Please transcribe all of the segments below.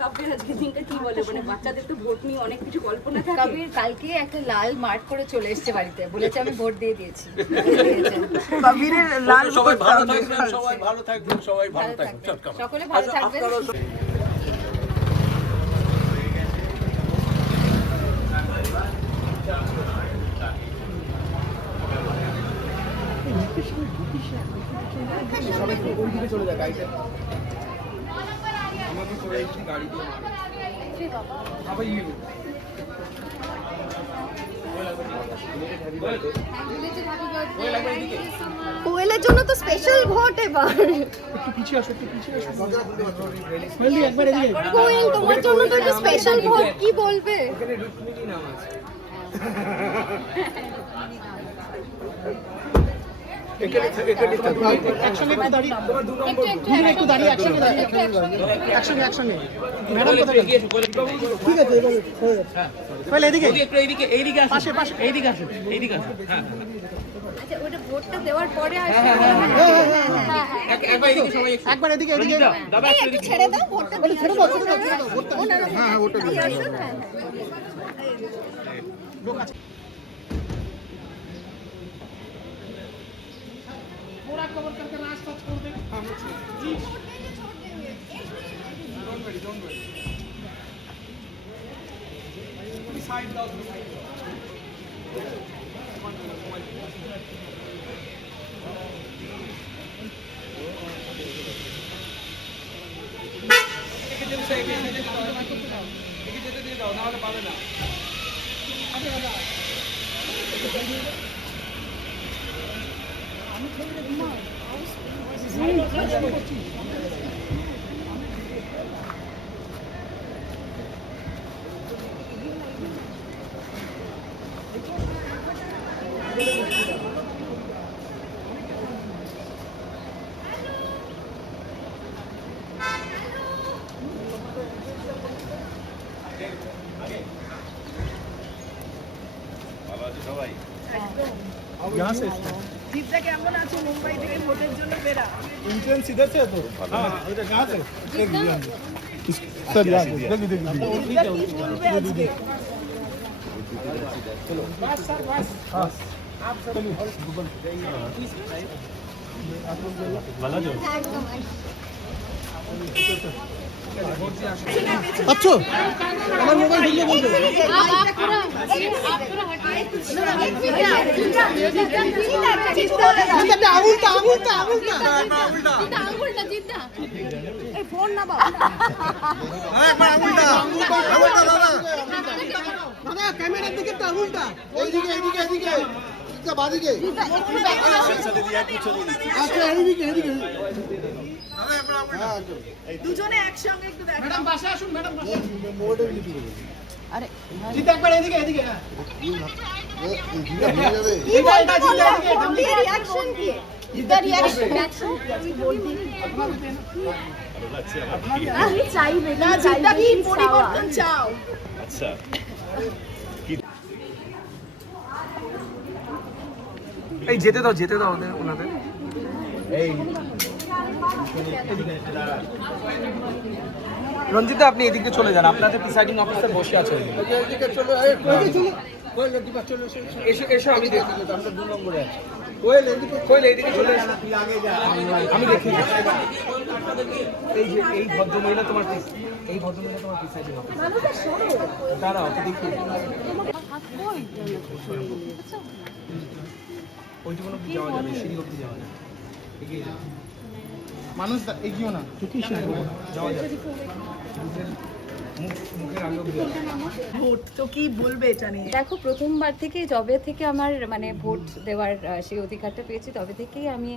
কাব্যের আজকে দিনটা কি বলে, মানে বাচ্চাদের তো ভোট নিয়ে অনেক কিছু কল্পনা থাকে। কাব্যের কালকে একটা লাল মার্ট করে চলে এসেছে বাড়িতে, বলেছে আমি ভোট দিয়ে দিয়েছি। কবিরের লাল সবাই ভালো থাকবেন, সবাই ভালো থাকবেন, সবাই ভালো থাকবেন। সকলে ভালো থাকবেন। সবাই ওই দিকে চলে যায় গাড়িতে। আমাকে চলে একটু গাড়ি দিয়ে আবার ইউ কোয়েলের জন্য তো স্পেশাল ভোট এবার। একটু পিছিয়ে আসো, একটু পিছিয়ে আসো। একবার এদিকে কোয়েল, তোমার জন্য তো একটা স্পেশাল ভোট, কি বলবে? এখানে রুক্মিণী নাম আছে। একসঙ্গে একটু দাঁড়িয়ে, দুজনে একটু দাঁড়িয়ে একসঙ্গে দাঁড়িয়ে একসঙ্গে একসঙ্গে। ম্যাডাম কোথায়? ঠিক আছে, এবার হয়ে যাচ্ছে। তাহলে এদিকে এইদিকে আসুন, পাশে এইদিকে আসুন, এইদিকে আসুন। হ্যাঁ আচ্ছা, ওটা ভোটটা দেওয়ার পরে একবার এদিকে সবাই একবার এদিকে এদিকে দাদা একটু ছেড়ে দাও ভোটটা দিয়ে ছেড়ে দাও ছেড়ে দাও ছেড়ে দাও ভোটটা। হ্যাঁ হ্যাঁ ভোটটা দিয়ে আসুন। হ্যাঁ লোক আছে। पूरा कवर करके रास्ता छोड़ दे। जी डोंट वरी साइड दाओ যেতে দিয়ে দাও, নাহলে পাবে না। यहाँ से জিদ্দা কেমন আছে? মুম্বাই থেকে ভোটের জন্য বেরা। इंट्रेंस इधर से है तो हाँ इधर यहाँ से सर यहाँ से देखिए देखिए কি বলবে আজকে? बस सर बस हाँ आप चलिए अच्छा আমার মোবাইল ভিডিও বলতে আঙুলটা আঙুলটা আঙুলটা এই ফোন না বাবা। একবার আঙুলটা আঙুলটা দাদা দাদা ক্যামেরার দিকে তো আঙুলটা এইদিকে এইদিকে এইদিকে এটা বাদিকে আচ্ছা এইদিকে এইদিকে দুজনে একসঙ্গে একটু দেখো। ম্যাডাম পাশে আসুন ম্যাডাম পাশে মোড়ে দিতে হবে আরে জিত একবার এদিকে এদিকে হ্যাঁ কি বলবে বলো? ভোট দিয়ে রিঅ্যাকশন কি? জিদ্দা রিঅ্যাকশন আমি চাইবে না, জিদ্দা কি পরিবর্তন চাও? এই যেতে দাও ওনাদের। এই রঞ্জিতা, আপনি এদিকে চলে যান, আপনাদের প্রিসাইডিং অফিসার বসে আছেন। এদিকে চলো এদিকে চলো কোয়েল এদিকে চলো এসো এসো, আমি দেখি। আমরা 2 নম্বরে আছি কোয়েল এইদিকে চলে এসো, আমি দেখি। এই ভদ্রমহিলা তোমার প্রিসাইডিং অফিসার। দাঁড়াও, ওকে দেখি। ওইটুকু অব্দি যাওয়া যাবে, সিঁড়ি অব্দি যাওয়া যাবে। এগিয়ে যাও, মানুষ এগিয়েও না যাওয়া যাবে। মুখের আগে অব্দি যাওয়া যাবে। ভোট তো কি বলবে এটা নিয়ে? দেখো, প্রথমবার থেকে যবে থেকে আমার মানে ভোট দেওয়ার সেই অধিকারটা পেয়েছি, তবে থেকেই আমি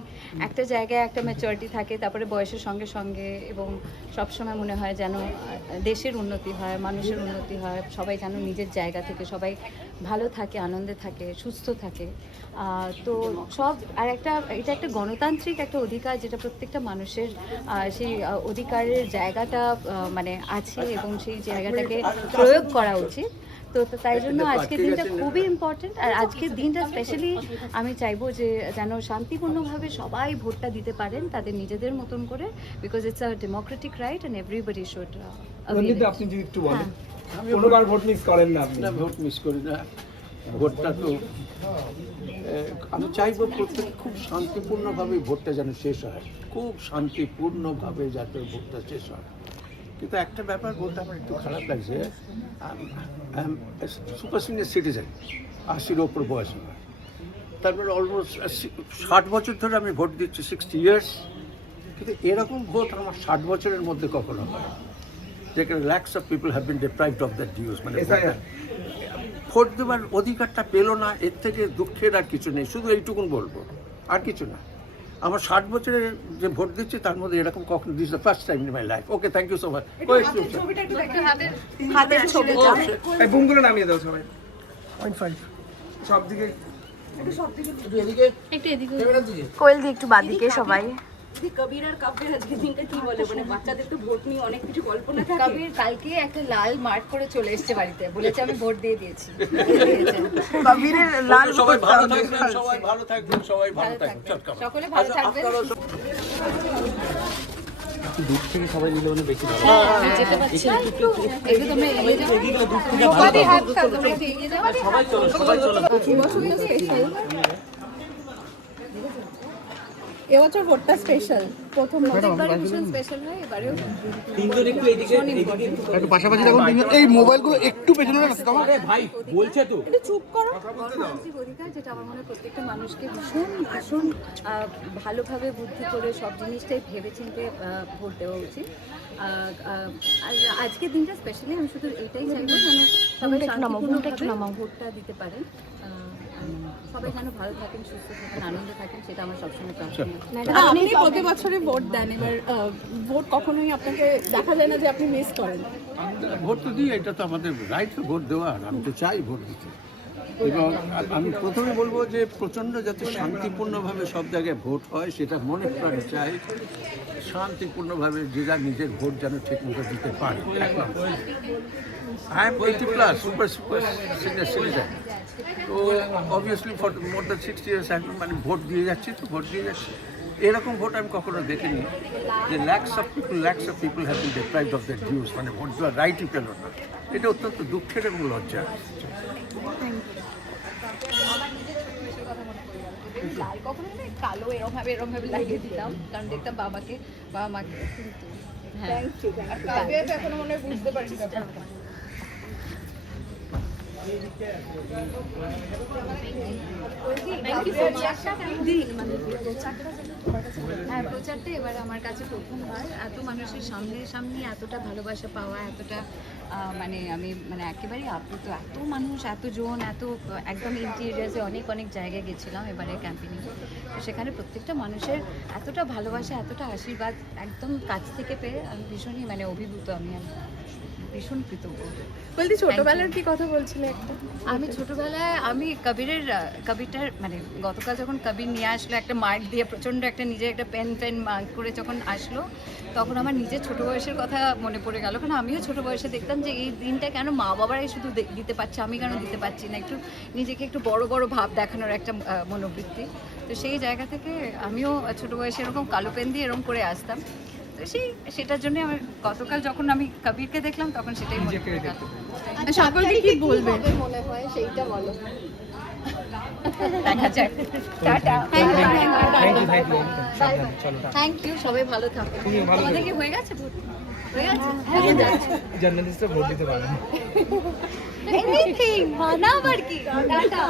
একটা জায়গায় একটা ম্যাচুরিটি থাকে, তারপরে বয়সের সঙ্গে সঙ্গে, এবং সবসময় মনে হয় যেন দেশের উন্নতি হয়, মানুষের উন্নতি হয়, সবাই যেন নিজের জায়গা থেকে সবাই ভালো থাকে, আনন্দে থাকে, সুস্থ থাকে। তো সব আর এটা একটা গণতান্ত্রিক একটা অধিকার, যেটা প্রত্যেকটা মানুষের সেই অধিকারের জায়গাটা মানে আছে, এবং সেই জায়গাটাকে প্রয়োগ করা উচিত। তো তাই জন্য আজকের দিনটা খুবই ইম্পর্টেন্ট। আর আজকের দিনটা স্পেশালি আমি চাইবো যে যেন শান্তিপূর্ণভাবে সবাই ভোটটা দিতে পারেন তাদের নিজেদের মতন করে, because it's a democratic right and everybody should. Ranjit, আপনি যদি একটু বলেন, কোনোবার ভোট মিস করেন না আপনি? না, ভোট মিস করি না। ভোটটা তো আমি চাইবো প্রত্যেকে খুব শান্তিপূর্ণভাবে ভোটটা যেন শেষ হয়, খুব শান্তিপূর্ণভাবে যাতে ভোটটা শেষ হয়। কিন্তু একটা ব্যাপার বলতে আমার একটু খারাপ লাগছে, সুপার সিনিয়র সিটিজেন, 80-র ওপর বয়স আমার, তারপরে অলমোস্ট 60 বছর ধরে আমি ভোট দিচ্ছি, 60 ইয়ার্স, কিন্তু এরকম ভোট আমার 60 বছরের মধ্যে কখনো হয়, যেখানে lakhs of people have been deprived of that dues, মানে ভোট দেওয়ার অধিকারটা পেলো না। এর থেকে দুঃখের আর কিছু নেই, শুধু এইটুকুন বলবো, আর কিছু না। আমার 60 বছরের যে ভোট দিচ্ছি তার মধ্যে এরকম কখনো this the first time in my life. Okay, thank you so much. হাতের বুমগুলো নামিয়ে দাও সবাই। 0.5 সব দিকে কোয়েল দিয়ে একটু বাদ দিকে সবাই। দিদি, কবির আর কাব্যের আজকের দিনটা কি বলে? মানে বাচ্চাদের তো ভোট নিয়ে অনেক কিছু কল্পনা থাকে। কবির কালকে একটা লাল মার্ক করে চলে এসেছে বাড়িতে, বলেছে আমি ভোট দিয়ে দিয়েছি। কবিরের লাল সবাই ভালো থাকবেন, সবাই ভালো থাকবেন, সবাই ভালো থাকবেন। সকলে ভালো থাকবেন। দূর থেকে সবাই মিলে মানে বেশি ভালো। যেতে পারছি না একটু তোমরা এগিয়ে যাও। সবাই হাত দাও, তোমরা একটু এগিয়ে যাও। সবাই চলো, সবাই চলো। এবছর ভোটটা স্পেশাল, প্রথম প্রত্যেকবারই ভীষণ স্পেশাল হয়, এবারেও তিনজন একটু এদিকে একটু পাশাপাশি দেখুন, এই মোবাইলগুলো একটু পেছনে রাখতে হবে। আরে ভাই বলছে তো। চুপ করো। গণতান্ত্রিক অধিকার, যেটা আমার মনে হয় প্রত্যেকটা মানুষকে ভীষণ ভীষণ ভালোভাবে বুদ্ধি করে সব জিনিসটাই ভেবেচিন্তে ভোট দেওয়া উচিত। আর আজকের দিনটা স্পেশালি আমি শুধু এটাই চাইবো যেন সবাই শান্তিপূর্ণভাবে ভোটটা দিতে পারেন। সবাই যেন ভালো থাকেন, সুস্থ থাকেন, আনন্দে থাকেন, সেটা আমার সবসময় প্রার্থনা। আপনি প্রতি বছরে ভোট দেন, এবার ভোট কখনোই আপনাকে দেখা যায় না যে আপনি মিস করেন। ভোট তো দিই, এটা তো আমাদের রাইট ভোট দেওয়ার, আমি তো চাই ভোট দিতে। এবং আমি প্রথমে বলবো যে প্রচণ্ড যাতে শান্তিপূর্ণভাবে সব জায়গায় ভোট হয় সেটা মনে প্রাণে চাই। শান্তিপূর্ণভাবে যে যার নিজের ভোট যেন ঠিকমতো দিতে পারে। I am 80+, super senior citizen, তো obviously for more than 60 years আমি মানে ভোট দিয়ে যাচ্ছি, তো ভোট দিয়ে যাচ্ছি। এরকম ভোট আমি কখনো দেখিনি যে lakhs of people have been deprived of that dues, মানে ভোট দেওয়ার রাইটই পেল না। এটা অত্যন্ত দুঃখের এবং লজ্জা। লাল কখনো না কালো এরকম ভাবে লাগিয়ে দিতাম, কারণ দেখতাম বাবা মাকে। হ্যাঁ, এখনো মনে হয় বুঝতে পারছি না। হ্যাঁ, প্রচারটা এবার আমার কাছে প্রথমবার এত মানুষের সামনে এতটা ভালোবাসা পাওয়া, এতটা মানে আমি মানে একেবারেই আপ্লুত। এত মানুষ, এতজন, এত একদম ইন্টেরিয়ার্সে অনেক জায়গায় গেছিলাম এবারে ক্যাম্পেইনে। তো সেখানে প্রত্যেকটা মানুষের এতটা ভালোবাসা, এতটা আশীর্বাদ একদম কাছ থেকে পেয়ে আমি ভীষণই মানে অভিভূত। আমি ভীষণ কৃতজ্ঞ। বলতে ছোটবেলার কি কথা বলছিলে একটা? আমি ছোটবেলায় আমি কবিরটার মানে গতকাল যখন কবির নিয়ে আসলো একটা মার্ক দিয়ে, প্রচণ্ড একটা নিজে একটা পেন মার্ক করে যখন আসলো, তখন আমার নিজের ছোটো বয়সের কথা মনে পড়ে গেল। কারণ আমিও ছোটো বয়সে দেখতাম যে এই দিনটা কেন মা বাবারাই শুধু দিতে পারছে, আমি কেন দিতে পারছি না। একটু নিজেকে একটু বড় ভাব দেখানোর একটা মনোবৃত্তি। তো সেই জায়গা থেকে আমিও ছোটো বয়সে এরকম কালো পেন দিয়ে এরকম করে আসতাম। তো সেটার জন্য আমার গতকাল যখন আমি কবিরকে দেখলাম তখন সেটাই মনে পড়ে গেল। সকলকে কি বলবেন? মনে হয় সেইটা বলো, দেখা যাক। টাটা, থ্যাংক ইউ, সবাই ভালো থাকো। তোমাদের কি হয়ে গেছে ভোট? হয়ে গেছে? জার্নালিস্টরা ভোট দিতে পারেন। এনিথিং, মানা আবার কি? টাটা।